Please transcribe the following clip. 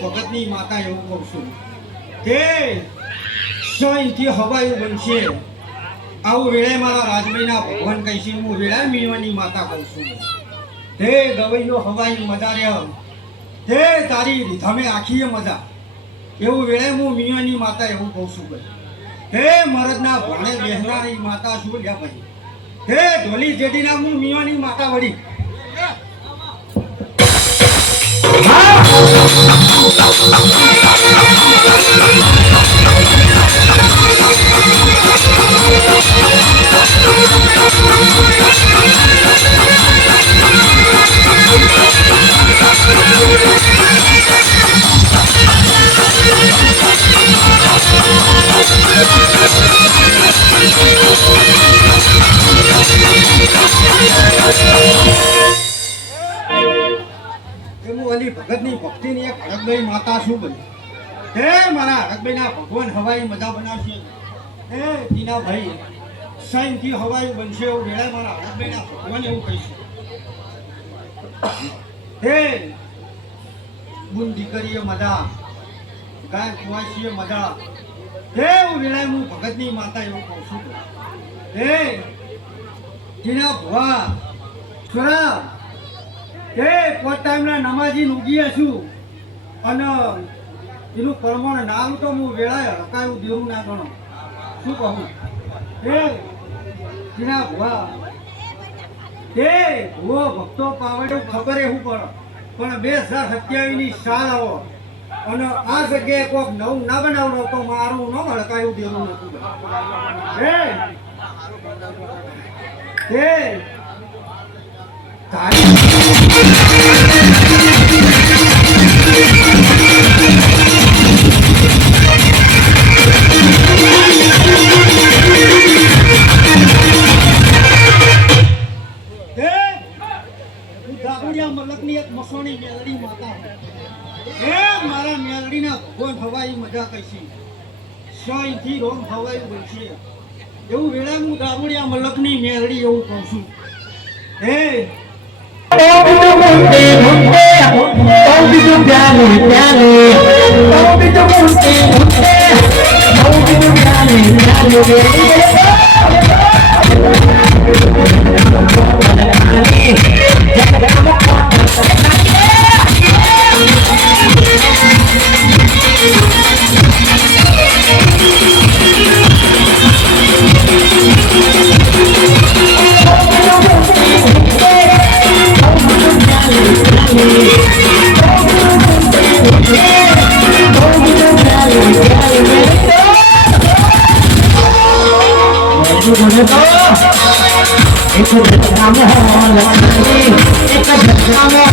ભગતની માતા એવું કહું છું કે સ્વયંથી હવાયું બનશે આવું વેળે મારા રાજભાઈના ભગવાન કહીશું હું વેળા મીવાની માતા કહું છું હે ગવૈયો હવાઈ મજા રે હે તારી રીધામે આખી મજા એવું વેળે હું મીવાની માતા એવું કહું છું ભાઈ હે મરદના ભણે બેહનારી માતા છું લ્યા ભાઈ હે ઢોલી જેડીના હું મીવાની માતા વળી ભગતની ભક્તિની એક હરકભાઈ માતા શું બની હે મારા હરકભાઈના ભગવાન હવાઈ મજા બનાવશે હે તીના ભાઈ સાઈનથી હવાઈ બનશે એવું વેળા મારા હરકભાઈના ભગવાન એવું કહીશું હે બુન દીકરીએ મજા ગાય કુવાસીએ મજા હે એવું વેળા હું ભગતની માતા એવું કહું છું હે તીના ભવા છોરા એ પોત ટાઈમના નમાજી ઉગીએ છું અને એનું પરમણ નામ તો હું વેળાએ હકાયું દેવું ના ગણો શું કહું એ એના ભુવા એ ભુવો ભક્તો પાવડ્યો ખબર એવું પડે પણ 2027ની સાલ આવો અને આ જગ્યાએ કોઈક નવું ના બનાવડો તો મારું ન હડકાયું દેવું નથી એ મલકની એક મસોણી મેલડી માતા એ મારા મેલડીના ભગવાન હવાઈ મજા કહીશી સાઈથી રોમ હવાઈ બનશે એવું વેળા હું દારૂડિયા મલકની મેલડી એવું કહું છું હે Oh, બોલે તો એક ઝટકામાં લખી એક ઝટકામાં